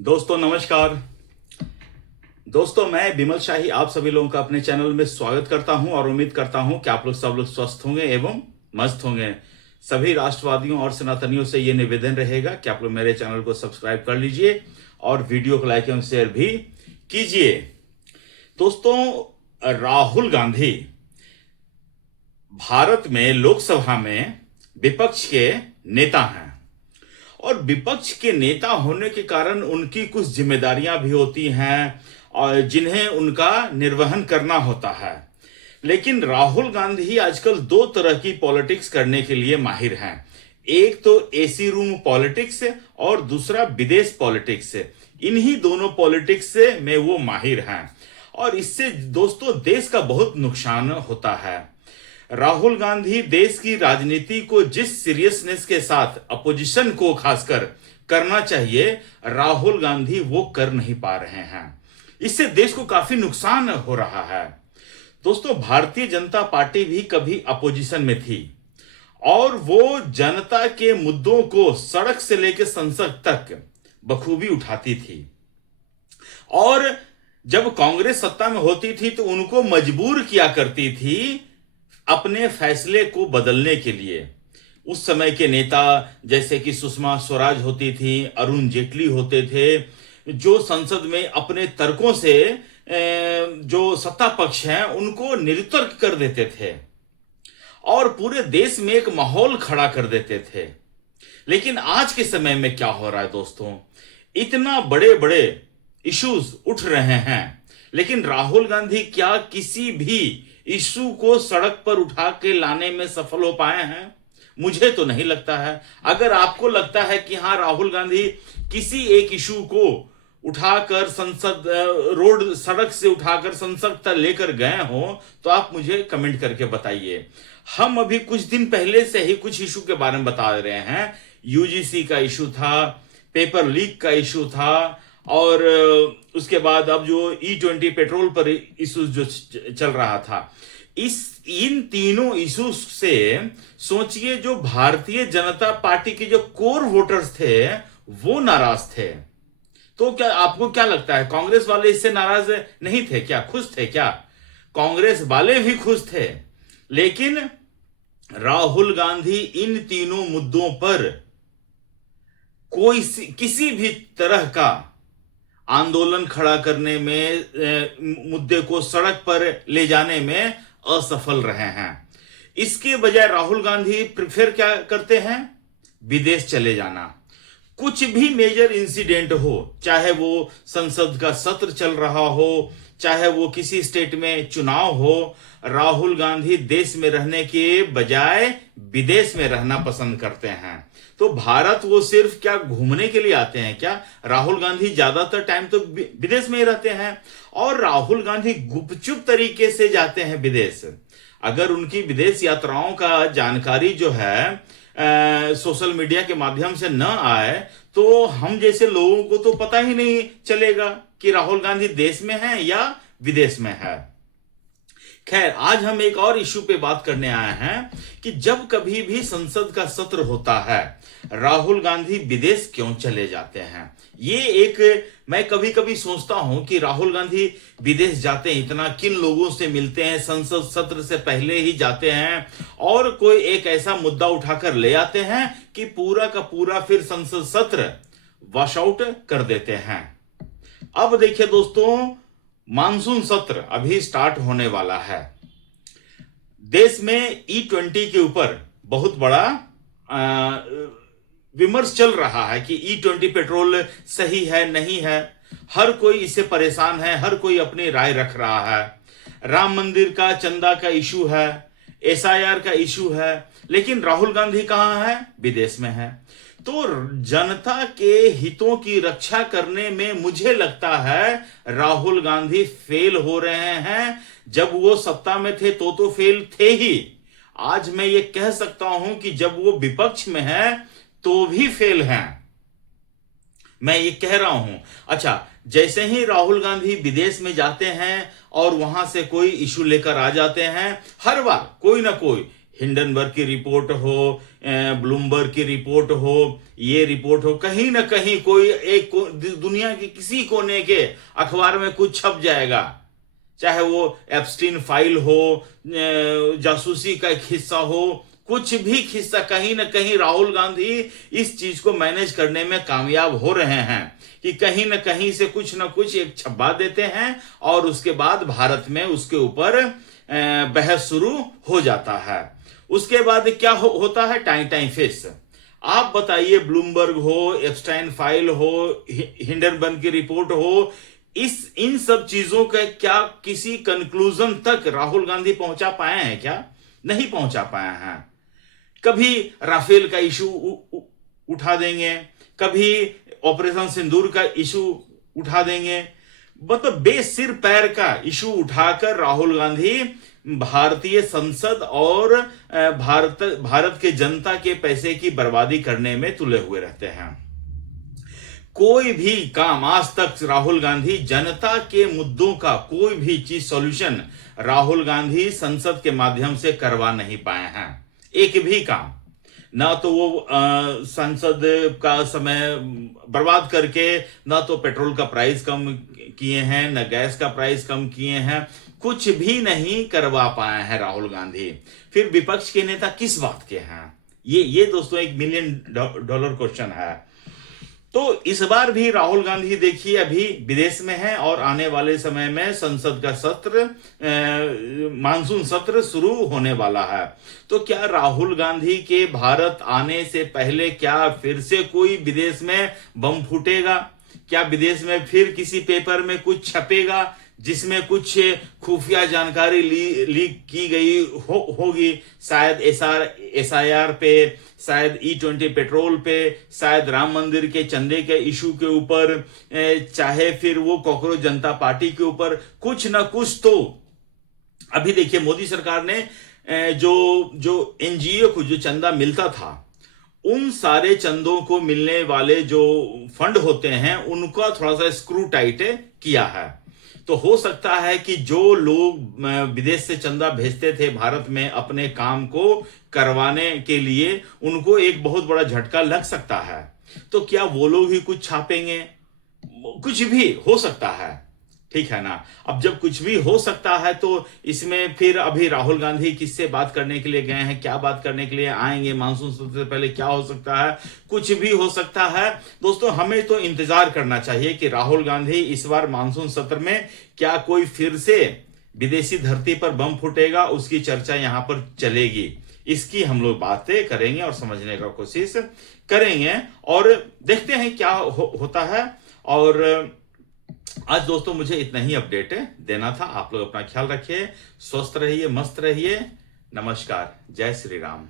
दोस्तों नमस्कार। दोस्तों मैं बिमल शाही आप सभी लोगों का अपने चैनल में स्वागत करता हूं और उम्मीद करता हूं कि आप लोग सब लोग स्वस्थ होंगे एवं मस्त होंगे। सभी राष्ट्रवादियों और सनातनियों से ये निवेदन रहेगा कि आप लोग मेरे चैनल को सब्सक्राइब कर लीजिए और वीडियो को लाइक एवं शेयर भी कीजिए। दोस्तों राहुल गांधी भारत में लोकसभा में विपक्ष के नेता हैं और विपक्ष के नेता होने के कारण उनकी कुछ जिम्मेदारियां भी होती हैं और जिन्हें उनका निर्वहन करना होता है। लेकिन राहुल गांधी आजकल दो तरह की पॉलिटिक्स करने के लिए माहिर हैं। एक तो एसी रूम पॉलिटिक्स और दूसरा विदेश पॉलिटिक्स। इन्हीं दोनों पॉलिटिक्स में वो माहिर हैं और इससे दोस्तों देश का बहुत नुकसान होता है। राहुल गांधी देश की राजनीति को जिस सीरियसनेस के साथ अपोजिशन को खासकर करना चाहिए, राहुल गांधी वो कर नहीं पा रहे हैं। इससे देश को काफी नुकसान हो रहा है। दोस्तों भारतीय जनता पार्टी भी कभी अपोजिशन में थी और वो जनता के मुद्दों को सड़क से लेकर संसद तक बखूबी उठाती थी और जब कांग्रेस सत्ता में होती थी तो उनको मजबूर किया करती थी अपने फैसले को बदलने के लिए। उस समय के नेता जैसे कि सुषमा स्वराज होती थी, अरुण जेटली होते थे, जो संसद में अपने तर्कों से जो सत्ता पक्ष हैं उनको निरुत्तर कर देते थे और पूरे देश में एक माहौल खड़ा कर देते थे। लेकिन आज के समय में क्या हो रहा है दोस्तों, इतना बड़े बड़े इश्यूज उठ रहे हैं लेकिन राहुल गांधी क्या किसी भी इशू को सड़क पर उठा के लाने में सफल हो पाए हैं? मुझे तो नहीं लगता है। अगर आपको लगता है कि हां राहुल गांधी किसी एक इशू को उठाकर संसद रोड सड़क से उठाकर संसद तक लेकर गए हो तो आप मुझे कमेंट करके बताइए। हम अभी कुछ दिन पहले से ही कुछ इशू के बारे में बता रहे हैं। यूजीसी का इशू था, पेपर लीक का इशू था और उसके बाद अब जो E20 पेट्रोल पर इशू जो चल रहा था, इन तीनों इशू से सोचिए जो भारतीय जनता पार्टी के जो कोर वोटर्स थे वो नाराज थे। तो क्या आपको क्या लगता है कांग्रेस वाले इससे नाराज नहीं थे क्या? खुश थे क्या? कांग्रेस वाले भी खुश थे। लेकिन राहुल गांधी इन तीनों मुद्दों पर कोई किसी भी तरह का आंदोलन खड़ा करने में, मुद्दे को सड़क पर ले जाने में असफल रहे हैं। इसके बजाय राहुल गांधी प्रेफर क्या करते हैं? विदेश चले जाना। कुछ भी मेजर इंसिडेंट हो, चाहे वो संसद का सत्र चल रहा हो, चाहे वो किसी स्टेट में चुनाव हो, राहुल गांधी देश में रहने के बजाय विदेश में रहना पसंद करते हैं। तो भारत वो सिर्फ क्या घूमने के लिए आते हैं क्या? राहुल गांधी ज्यादातर टाइम तो विदेश में ही रहते हैं और राहुल गांधी गुपचुप तरीके से जाते हैं विदेश। अगर उनकी विदेश यात्राओं का जानकारी जो है सोशल मीडिया के माध्यम से न आए तो हम जैसे लोगों को तो पता ही नहीं चलेगा कि राहुल गांधी देश में है या विदेश में है। खैर, आज हम एक और इश्यू पे बात करने आए हैं कि जब कभी भी संसद का सत्र होता है राहुल गांधी विदेश क्यों चले जाते हैं। ये एक मैं कभी कभी सोचता हूं कि राहुल गांधी विदेश जाते हैं, इतना किन लोगों से मिलते हैं, संसद सत्र से पहले ही जाते हैं और कोई एक ऐसा मुद्दा उठाकर ले आते हैं कि पूरा का पूरा फिर संसद सत्र वॉश आउट कर देते हैं। अब देखिए दोस्तों, मानसून सत्र अभी स्टार्ट होने वाला है। देश में E20 के ऊपर बहुत बड़ा विमर्श चल रहा है कि E20 पेट्रोल सही है नहीं है। हर कोई इससे परेशान है, हर कोई अपनी राय रख रहा है। राम मंदिर का चंदा का इशू है, SIR का इशू है, लेकिन राहुल गांधी कहां है? विदेश में है। तो जनता के हितों की रक्षा करने में मुझे लगता है राहुल गांधी फेल हो रहे हैं। जब वो सत्ता में थे तो फेल थे ही। आज मैं ये कह सकता हूं कि जब वो विपक्ष में है तो भी फेल हैं। मैं ये कह रहा हूं। अच्छा, जैसे ही राहुल गांधी विदेश में जाते हैं और वहां से कोई इशू लेकर आ जाते हैं, हर बार कोई ना कोई हिंडनबर्ग की रिपोर्ट हो, ब्लूमबर्ग की रिपोर्ट हो, ये रिपोर्ट हो, कहीं ना कहीं कोई एक दुनिया के किसी कोने के अखबार में कुछ छप जाएगा, चाहे वो एप्स्टीन फाइल हो, जासूसी का एक हिस्सा हो, कुछ भी हिस्सा, कहीं ना कहीं राहुल गांधी इस चीज को मैनेज करने में कामयाब हो रहे हैं कि कहीं ना कहीं से कुछ ना कुछ एक छपा देते हैं और उसके बाद भारत में उसके ऊपर बहस शुरू हो जाता है। उसके बाद क्या होता है, टाइम टाइम फिश। आप बताइए, ब्लूमबर्ग हो, एप्स्टाइन फाइल हो, हिंडनबर्ग की रिपोर्ट हो, इन सब चीजों का क्या किसी कंक्लूजन तक राहुल गांधी पहुंचा पाए हैं क्या? नहीं पहुंचा पाए हैं। कभी राफेल का इशू उठा देंगे, कभी ऑपरेशन सिंदूर का इशू उठा देंगे, मतलब बेसिर पैर का इशू उठाकर राहुल गांधी भारतीय संसद और भारत के जनता के पैसे की बर्बादी करने में तुले हुए रहते हैं। कोई भी काम आज तक राहुल गांधी, जनता के मुद्दों का कोई भी चीज सॉल्यूशन राहुल गांधी संसद के माध्यम से करवा नहीं पाए हैं। एक भी काम, ना तो वो संसद का समय बर्बाद करके, ना तो पेट्रोल का प्राइस कम किए हैं, ना गैस का प्राइस कम किए हैं, कुछ भी नहीं करवा पाए हैं राहुल गांधी। फिर विपक्ष के नेता किस बात के हैं? ये दोस्तों $1 मिलियन क्वेश्चन है। तो इस बार भी राहुल गांधी देखिए अभी विदेश में है और आने वाले समय में संसद का सत्र, मानसून सत्र शुरू होने वाला है। तो क्या राहुल गांधी के भारत आने से पहले क्या फिर से कोई विदेश में बम फूटेगा? क्या विदेश में फिर किसी पेपर में कुछ छपेगा जिसमें कुछ खुफिया जानकारी लीक की गई होगी? शायद SIR पे, शायद E20 पेट्रोल पे, शायद राम मंदिर के चंदे के इशू के ऊपर, चाहे फिर वो कॉकरोच जनता पार्टी के ऊपर, कुछ ना कुछ तो। अभी देखिए, मोदी सरकार ने जो NGO को जो चंदा मिलता था, उन सारे चंदों को मिलने वाले जो फंड होते हैं उनका थोड़ा सा स्क्रू टाइट किया है। तो हो सकता है कि जो लोग विदेश से चंदा भेजते थे भारत में अपने काम को करवाने के लिए, उनको एक बहुत बड़ा झटका लग सकता है। तो क्या वो लोग ही कुछ छापेंगे? कुछ भी हो सकता है, ठीक है ना। अब जब कुछ भी हो सकता है तो इसमें फिर अभी राहुल गांधी किससे बात करने के लिए गए हैं, क्या बात करने के लिए आएंगे, मानसून सत्र से पहले क्या हो सकता है? कुछ भी हो सकता है। दोस्तों, हमें तो इंतजार करना चाहिए कि राहुल गांधी इस बार मानसून सत्र में क्या कोई फिर से विदेशी धरती पर बम फूटेगा, उसकी चर्चा यहां पर चलेगी। इसकी हम लोग बातें करेंगे और समझने का कोशिश करेंगे और देखते हैं क्या होता है। और आज दोस्तों मुझे इतना ही अपडेट देना था। आप लोग अपना ख्याल रखिए, स्वस्थ रहिए, मस्त रहिए। नमस्कार, जय श्री राम।